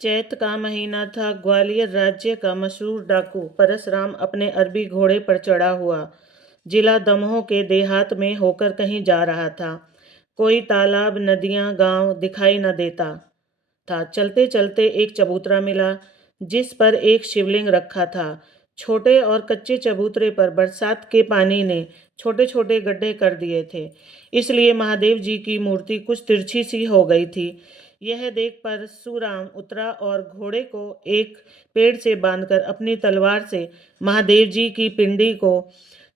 चैत का महीना था। ग्वालियर राज्य का मशहूर डाकू परसराम अपने अरबी घोड़े पर चढ़ा हुआ जिला दमोह के देहात में होकर कहीं जा रहा था। कोई तालाब, नदियां, गांव दिखाई न देता था। चलते चलते एक चबूतरा मिला जिस पर एक शिवलिंग रखा था। छोटे और कच्चे चबूतरे पर बरसात के पानी ने छोटे छोटे गड्ढे कर दिए थे, इसलिए महादेव जी की मूर्ति कुछ तिरछी सी हो गई थी। यह देख परशुराम उतरा और घोड़े को एक पेड़ से बांधकर अपनी तलवार से महादेव जी की पिंडी को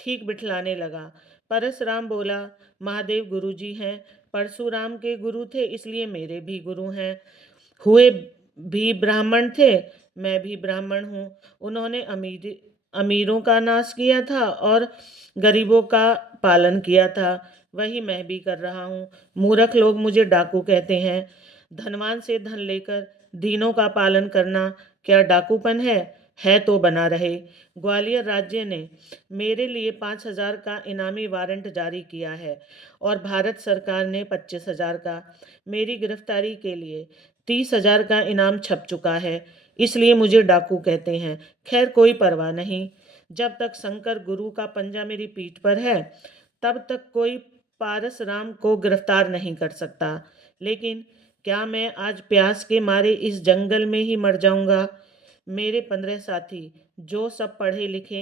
ठीक बिठलाने लगा। परशुराम बोला, महादेव गुरु जी हैं। परशुराम के गुरु थे, इसलिए मेरे भी गुरु हैं। हुए भी ब्राह्मण थे, मैं भी ब्राह्मण हूँ। उन्होंने अमीरों का नाश किया था और गरीबों का पालन किया था, वही मैं भी कर रहा हूँ। मूर्ख लोग मुझे डाकू कहते हैं। धनवान से धन लेकर दीनों का पालन करना क्या डाकूपन है? है तो बना रहे। ग्वालियर राज्य ने मेरे लिए 5,000 का इनामी वारंट जारी किया है और भारत सरकार ने 25,000 का। मेरी गिरफ्तारी के लिए 30,000 का इनाम छप चुका है, इसलिए मुझे डाकू कहते हैं। खैर, कोई परवाह नहीं। जब तक शंकर गुरु का पंजा मेरी पीठ पर है, तब तक कोई पारस राम को गिरफ्तार नहीं कर सकता। लेकिन क्या मैं आज प्यास के मारे इस जंगल में ही मर जाऊंगा? मेरे 15 साथी, जो सब पढ़े लिखे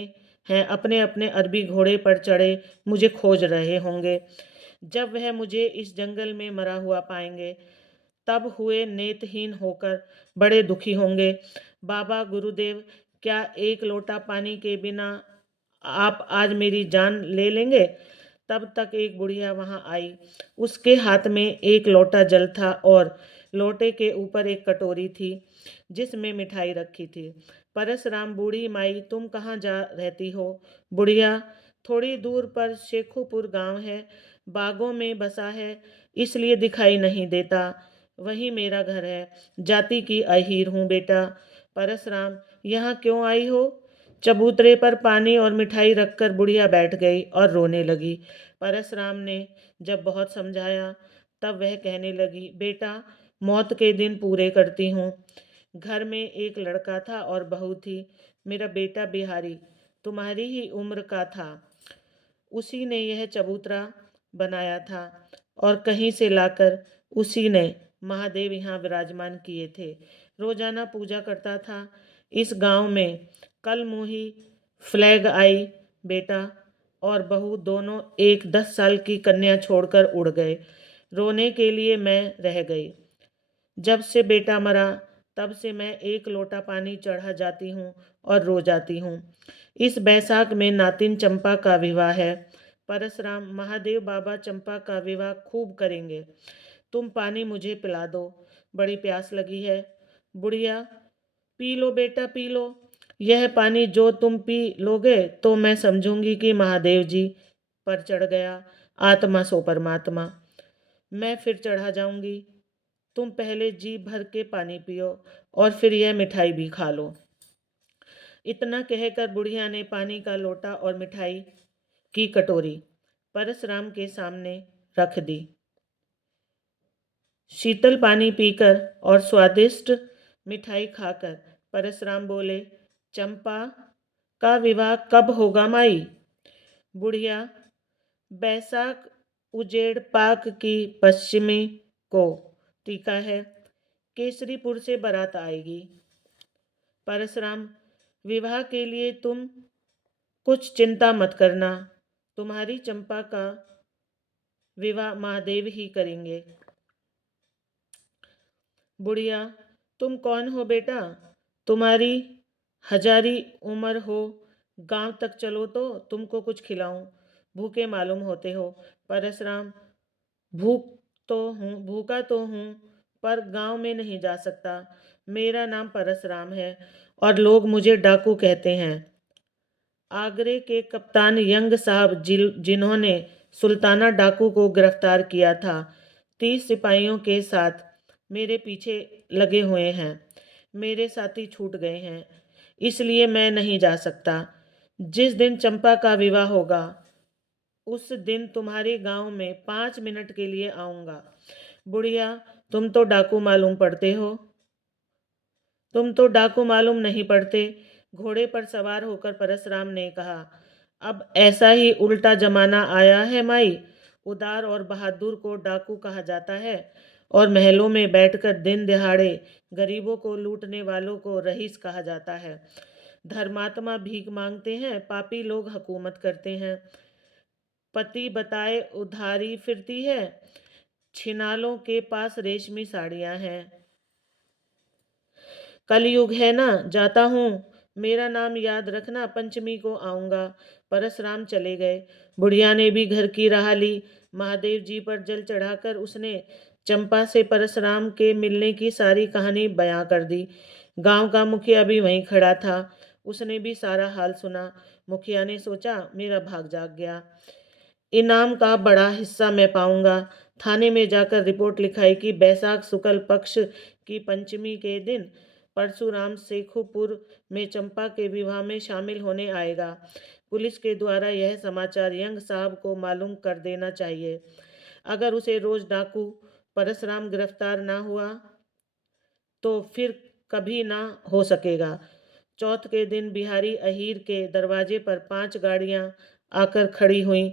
हैं, अपने अपने अरबी घोड़े पर चढ़े मुझे खोज रहे होंगे। जब वह मुझे इस जंगल में मरा हुआ पाएंगे, तब हुए नेत्रहीन होकर बड़े दुखी होंगे। बाबा गुरुदेव, क्या एक लोटा पानी के बिना आप आज मेरी जान ले लेंगे? तब तक एक बुढ़िया वहां आई। उसके हाथ में एक लोटा जल था और लोटे के ऊपर एक कटोरी थी जिसमें मिठाई रखी थी। परसराम, बूढ़ी माई, तुम कहाँ जा रहती हो? बुढ़िया, थोड़ी दूर पर शेखोपुर गांव है, बागों में बसा है, इसलिए दिखाई नहीं देता। वही मेरा घर है। जाति की अहीर हूँ बेटा। परसराम, यहाँ क्यों आई हो? चबूतरे पर पानी और मिठाई रखकर बुढ़िया बैठ गई और रोने लगी। परसराम ने जब बहुत समझाया, तब वह कहने लगी, बेटा, मौत के दिन पूरे करती हूँ। घर में एक लड़का था और बहू थी। मेरा बेटा बिहारी तुम्हारी ही उम्र का था। उसी ने यह चबूतरा बनाया था और कहीं से लाकर उसी ने महादेव यहाँ विराजमान किए थे। रोजाना पूजा करता था। इस गांव में कल मुही फ्लैग आई। बेटा और बहू दोनों एक 10 साल की कन्या छोड़कर उड़ गए। रोने के लिए मैं रह गई। जब से बेटा मरा, तब से मैं एक लोटा पानी चढ़ा जाती हूँ और रो जाती हूँ। इस बैसाख में नातिन चंपा का विवाह है। परसराम, महादेव बाबा चंपा का विवाह खूब करेंगे। तुम पानी मुझे पिला दो, बड़ी प्यास लगी है। बुढ़िया, पी लो बेटा, पी लो। यह पानी जो तुम पी लोगे तो मैं समझूंगी कि महादेव जी पर चढ़ गया। आत्मा सो परमात्मा। मैं फिर चढ़ा जाऊंगी। तुम पहले जी भर के पानी पियो और फिर यह मिठाई भी खा लो। इतना कहकर बुढ़िया ने पानी का लोटा और मिठाई की कटोरी परसराम के सामने रख दी। शीतल पानी पीकर और स्वादिष्ट मिठाई खाकर परसराम बोले, चंपा का विवाह कब होगा माई? बुढ़िया, बैसाख उजेड़ पाक की पश्चिमी को टीका है। केसरीपुर से बारात आएगी। परसराम, विवाह के लिए तुम कुछ चिंता मत करना। तुम्हारी चंपा का विवाह महादेव ही करेंगे। बुढ़िया, तुम कौन हो बेटा? तुम्हारी हजारी उम्र हो, गांव तक चलो तो तुमको कुछ खिलाऊं। भूखे मालूम होते हो। परशुराम, भूख भूखा तो हूँ, पर गांव में नहीं जा सकता। मेरा नाम परशुराम है और लोग मुझे डाकू कहते हैं। आगरे के कप्तान यंग साहब जिन्होंने सुल्ताना डाकू को गिरफ्तार किया था, 30 सिपाहियों के साथ मेरे पीछे लगे हुए हैं। मेरे साथी छूट गए हैं, इसलिए मैं नहीं जा सकता। जिस दिन चंपा का विवाह होगा, उस दिन तुम्हारे गांव में 5 मिनट के लिए आऊंगा। बुढ़िया, तुम तो डाकू मालूम पड़ते हो। तुम तो डाकू मालूम नहीं पड़ते, घोड़े पर सवार होकर परशुराम ने कहा। अब ऐसा ही उल्टा जमाना आया है माई, उदार और बहादुर को डाकू कहा जाता है और महलों में बैठकर दिन दिहाड़े गरीबों को लूटने वालों को रईस कहा जाता है। धर्मात्मा भीख मांगते हैं, पापी लोग हुकूमत करते हैं। पति बताए उधारी फिरती है, छिनालों के पास रेशमी साड़ियां हैं। कलयुग है ना, जाता हूँ, मेरा नाम याद रखना, पंचमी को आऊंगा। परशुराम चले गए। बुढ़िया ने भी घर की राह ली। महादेव जी पर जल चढ़ाकर उसने चंपा से परशुराम के मिलने की सारी कहानी बयां कर दी। गांव का मुखिया भी वहीं खड़ा था, उसने भी सारा हाल सुना। मुखिया ने सोचा, मेरा भाग जाग गया, इनाम का बड़ा हिस्सा मैं पाऊंगा। थाने में जाकर रिपोर्ट लिखाई कि बैसाख शुक्ल पक्ष की पंचमी के दिन परशुराम शेखुपुर में चंपा के विवाह में शामिल होने आएगा। पुलिस के द्वारा यह समाचार यंग साहब को मालूम कर देना चाहिए। अगर उसे रोज डाकू परशुराम गिरफ्तार ना हुआ तो फिर कभी ना हो सकेगा। चौथ के दिन बिहारी अहीर के दरवाजे पर 5 गाड़ियां आकर खड़ी हुईं।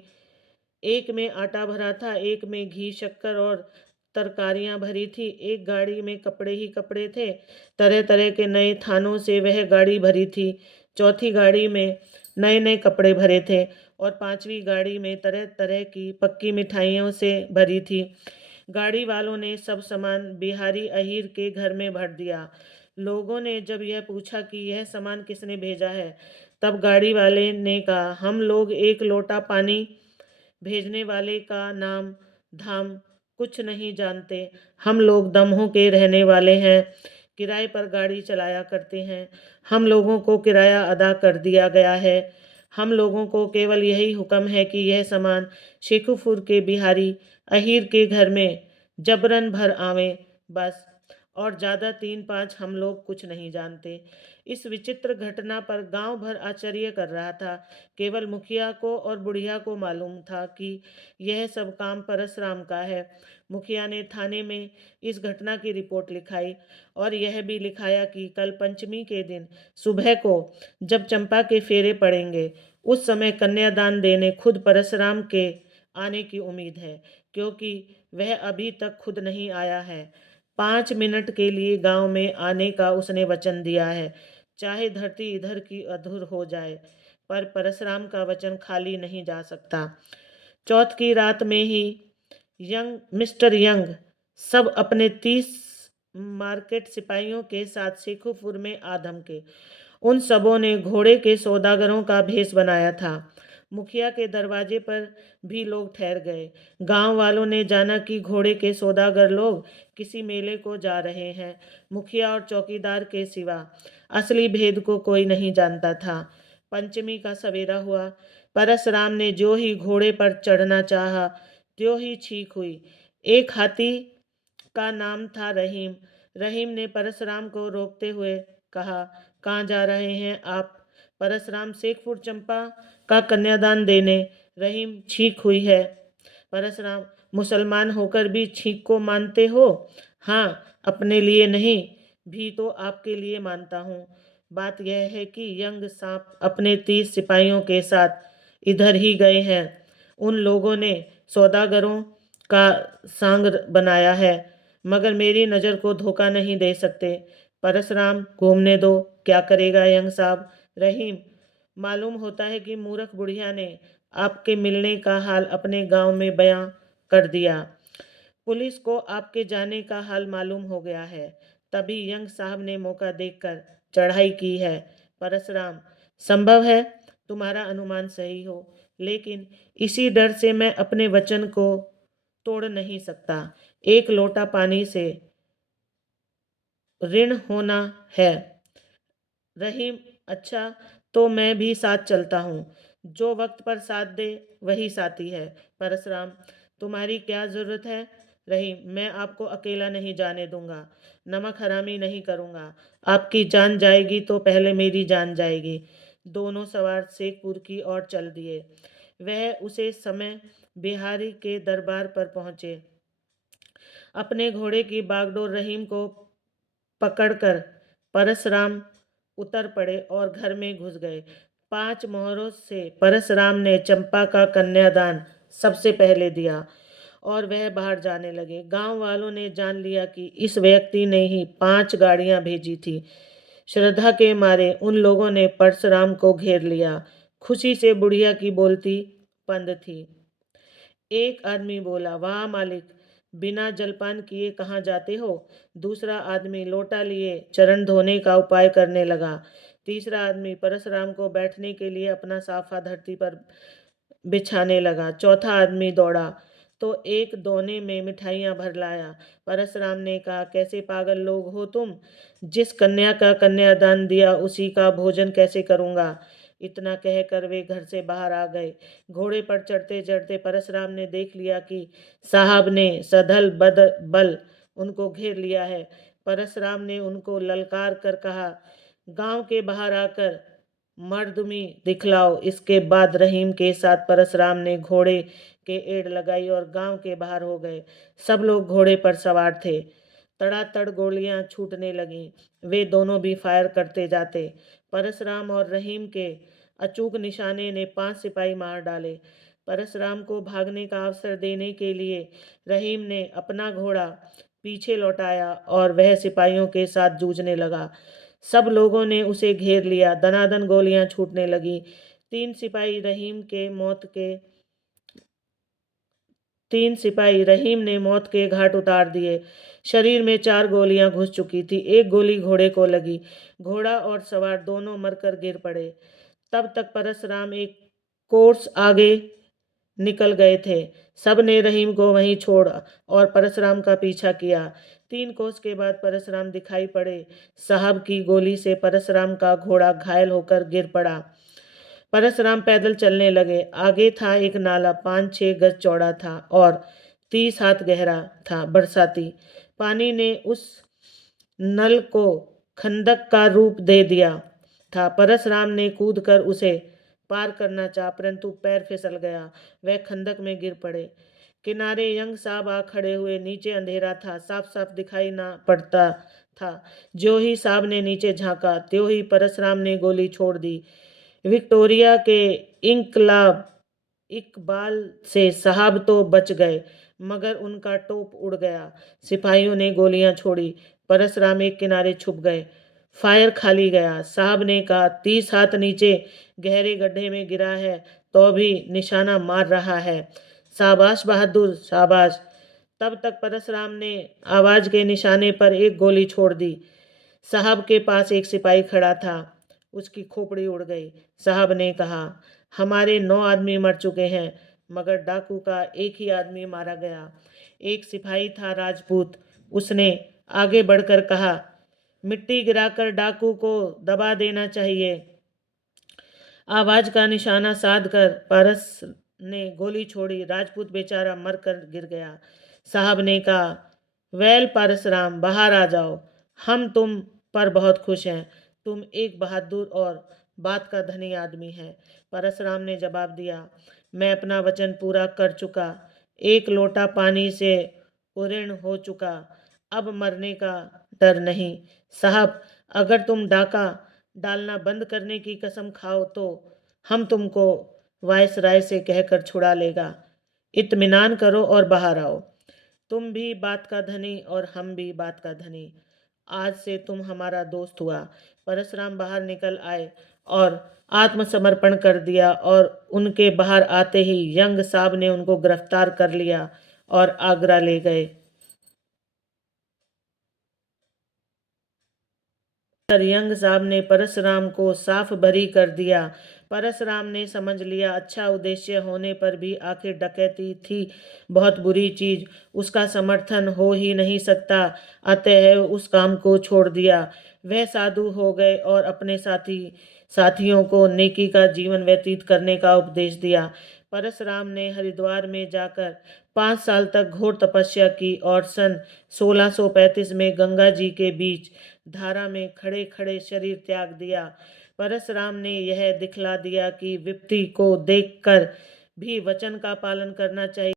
एक में आटा भरा था, एक में घी शक्कर और तरकारियां भरी थी, एक गाड़ी में कपड़े ही कपड़े थे, तरह तरह के नए थानों से वह गाड़ी भरी थी। चौथी गाड़ी में नए नए कपड़े भरे थे और पांचवी गाड़ी में तरह तरह की पक्की मिठाइयों से भरी थी। गाड़ी वालों ने सब सामान बिहारी अहीर के घर में भर दिया। लोगों ने जब यह पूछा कि यह सामान किसने भेजा है, तब गाड़ी वाले ने कहा, हम लोग एक लोटा पानी भेजने वाले का नाम धाम कुछ नहीं जानते। हम लोग दमोह के रहने वाले हैं, किराए पर गाड़ी चलाया करते हैं। हम लोगों को किराया अदा कर दिया गया है। हम लोगों को केवल यही हुक्म है कि यह सामान शेखुपुर के बिहारी अहीर के घर में जबरन भर आवे, बस। और ज़्यादा 3-5 हम लोग कुछ नहीं जानते। इस विचित्र घटना पर गांव भर आश्चर्य कर रहा था। केवल मुखिया को और बुढ़िया को मालूम था कि यह सब काम परशुराम का है। मुखिया ने थाने में इस घटना की रिपोर्ट लिखाई और यह भी लिखाया कि कल पंचमी के दिन सुबह को जब चंपा के फेरे पड़ेंगे, उस समय कन्यादान देने खुद परशुराम के आने की उम्मीद है, क्योंकि वह अभी तक खुद नहीं आया है। 5 मिनट के लिए गांव में आने का उसने वचन दिया है, चाहे धरती इधर की अधूर हो जाए, पर परशुराम का वचन खाली नहीं जा सकता। चौथ की रात में ही मिस्टर यंग सब अपने 30 मार्केट सिपाहियों के साथ शेखुपुर में आ धमके। उन सबों ने घोड़े के सौदागरों का भेष बनाया था। मुखिया के दरवाजे पर भी लोग ठहर गए। गांव वालों ने जाना कि घोड़े के सौदागर लोग किसी मेले को जा रहे हैं। मुखिया और चौकीदार के सिवा असली भेद को कोई नहीं जानता था। पंचमी का सवेरा हुआ। परशुराम ने जो ही घोड़े पर चढ़ना चाहा, त्यों ही छींक हुई। एक हाथी का नाम था रहीम। रहीम ने परशुराम को रोकते हुए कहा, कहाँ जा रहे हैं आप? परशुराम, शेखपुर चंपा का कन्यादान देने। रहीम, छींक हुई है। परशुराम, मुसलमान होकर भी छींक को मानते हो? हाँ, अपने लिए नहीं भी तो आपके लिए मानता हूँ। बात यह है कि यंग सांप अपने 30 सिपाहियों के साथ इधर ही गए हैं। उन लोगों ने सौदागरों का सांग बनाया है, मगर मेरी नज़र को धोखा नहीं दे सकते। परशुराम, घूमने दो, क्या करेगा यंग साहब? रहीम, मालूम होता है कि मूर्ख बुढ़िया ने आपके मिलने का हाल अपने गांव में बयां कर दिया। पुलिस को आपके जाने का हाल मालूम हो गया है, तभी यंग साहब ने मौका देखकर चढ़ाई की है। परशुराम, संभव है तुम्हारा अनुमान सही हो, लेकिन इसी डर से मैं अपने वचन को तोड़ नहीं सकता। एक लोटा पानी से ऋण होना है। रहीम, अच्छा, तो मैं भी साथ चलता हूँ। जो वक्त पर साथ दे वही साथी है। परशुराम, तुम्हारी क्या जरूरत है? रहीम, मैं आपको अकेला नहीं जाने दूंगा, नमक हरामी नहीं करूंगा। आपकी जान जाएगी तो पहले मेरी जान जाएगी। दोनों सवार शेखपुर की ओर चल दिए। वह उसे समय बिहारी के दरबार पर पहुंचे। अपने घोड़े की बागडोर रहीम को पकड़कर परशुराम उतर पड़े और घर में घुस गए। 5 मोहरों से परशुराम ने चंपा का कन्यादान सबसे पहले दिया और वह बाहर जाने लगे। गांव वालों ने जान लिया कि इस व्यक्ति ने ही 5 गाड़ियां भेजी थी। श्रद्धा के मारे उन लोगों ने परशुराम को घेर लिया। खुशी से बुढ़िया की बोलती बंद थी। एक आदमी बोला, वाह मालिक, बिना जलपान किए कहाँ जाते हो? दूसरा आदमी लोटा लिए चरण धोने का उपाय करने लगा। तीसरा आदमी परशुराम को बैठने के लिए अपना साफा धरती पर बिछाने लगा। चौथा आदमी दौड़ा तो एक दोने में मिठाइयां भर लाया। परशुराम ने कहा, कैसे पागल लोग हो तुम? जिस कन्या का कन्यादान दिया उसी का भोजन कैसे करूंगा? इतना कहकर वे घर से बाहर आ गए। घोड़े पर चढ़ते चढ़ते परशुराम ने देख लिया कि साहब ने सधल बल उनको घेर लिया है। परशुराम ने उनको ललकार कर कहा, गांव के बाहर आकर मर्दुमी दिखलाओ। इसके बाद रहीम के साथ परशुराम ने घोड़े के एड़ लगाई और गांव के बाहर हो गए। सब लोग घोड़े पर सवार थे। तड़ातड़ गोलियां छूटने लगीं। वे दोनों भी फायर करते जाते। परशुराम और रहीम के अचूक निशाने ने 5 सिपाही मार डाले। परशुराम को भागने का अवसर देने के लिए रहीम ने अपना घोड़ा पीछे लौटाया और वह सिपाहियों के साथ जूझने लगा। सब लोगों ने उसे घेर लिया। दनादन गोलियां छूटने लगी। 3 सिपाही रहीम ने मौत के घाट उतार दिए। शरीर में 4 गोलियां घुस चुकी थी। एक गोली घोड़े को लगी। घोड़ा और सवार दोनों मरकर गिर पड़े। तब तक परशुराम एक कोर्स आगे निकल गए थे। सब ने रहीम को वहीं छोड़ा और परशुराम का पीछा किया। 3 कोस के बाद परशुराम दिखाई पड़े। साहब की गोली से परशुराम का घोड़ा घायल होकर गिर पड़ा। परशुराम पैदल चलने लगे। आगे था एक नाला, 5-6 गज चौड़ा था और 30 हाथ गहरा था। बरसाती पानी ने उस नल को खंदक का रूप दे दिया था। परशुराम ने कूदकर उसे पार करना चाहा, परंतु पैर फिसल गया। वह खंदक में गिर पड़े। किनारे यंग साहब आ खड़े हुए। नीचे अंधेरा था, साफ साफ दिखाई ना पड़ता था। ज्यों ही साहब ने नीचे झांका त्यों ही परशुराम ने गोली छोड़ दी। विक्टोरिया के इकबाल से साहब तो बच गए, मगर उनका टोप उड़ गया। सिपाहियों ने गोलियां छोड़ी। परशुराम एक किनारे छुप गए। फायर खाली गया। साहब ने कहा, 30 हाथ नीचे गहरे गड्ढे में गिरा है तो भी निशाना मार रहा है। शाबाश बहादुर, शाबाश। तब तक परशुराम ने आवाज के निशाने पर एक गोली छोड़ दी। साहब के पास एक सिपाही खड़ा था। उसकी खोपड़ी उड़ गई। साहब ने कहा, हमारे 9 आदमी मर चुके हैं, मगर डाकू का एक ही आदमी मारा गया। एक सिपाही था राजपूत। उसने आगे बढ़कर कहा, मिट्टी गिराकर डाकू को दबा देना चाहिए। आवाज का निशाना साध कर पारस ने गोली छोड़ी। राजपूत बेचारा मर कर गिर गया। साहब ने कहा, वेल परशुराम, बाहर आ जाओ। हम तुम पर बहुत खुश हैं। तुम एक बहादुर और बात का धनी आदमी है। परशुराम ने जवाब दिया, मैं अपना वचन पूरा कर चुका। 1 लोटा पानी से उऋण हो चुका। अब मरने का डर नहीं। साहब, अगर तुम डाका डालना बंद करने की कसम खाओ तो हम तुमको वायसराय से कहकर छुड़ा लेगा। इत्मीनान करो और बाहर आओ। तुम भी बात का धनी और हम भी बात का धनी। आज से तुम हमारा दोस्त हुआ। परशुराम बाहर निकल आए और आत्मसमर्पण कर दिया और उनके बाहर आते ही यंग साहब ने उनको गिरफ्तार कर लिया और आगरा ले गए। यंग साहब ने परशुराम को साफ बरी कर दिया। परशुराम ने समझ लिया, अच्छा उद्देश्य होने पर भी आखिर डकैती थी बहुत बुरी चीज, उसका समर्थन हो ही नहीं सकता। अतः उस काम को छोड़ दिया। वह साधु हो गए और अपने साथियों को नेकी का जीवन व्यतीत करने का उपदेश दिया। परशुराम ने हरिद्वार में जाकर 5 साल तक घोर तपस्या की और सन 1635 में गंगा जी के बीच धारा में खड़े खड़े शरीर त्याग दिया। परशुराम ने यह दिखला दिया कि विपत्ति को देखकर भी वचन का पालन करना चाहिए।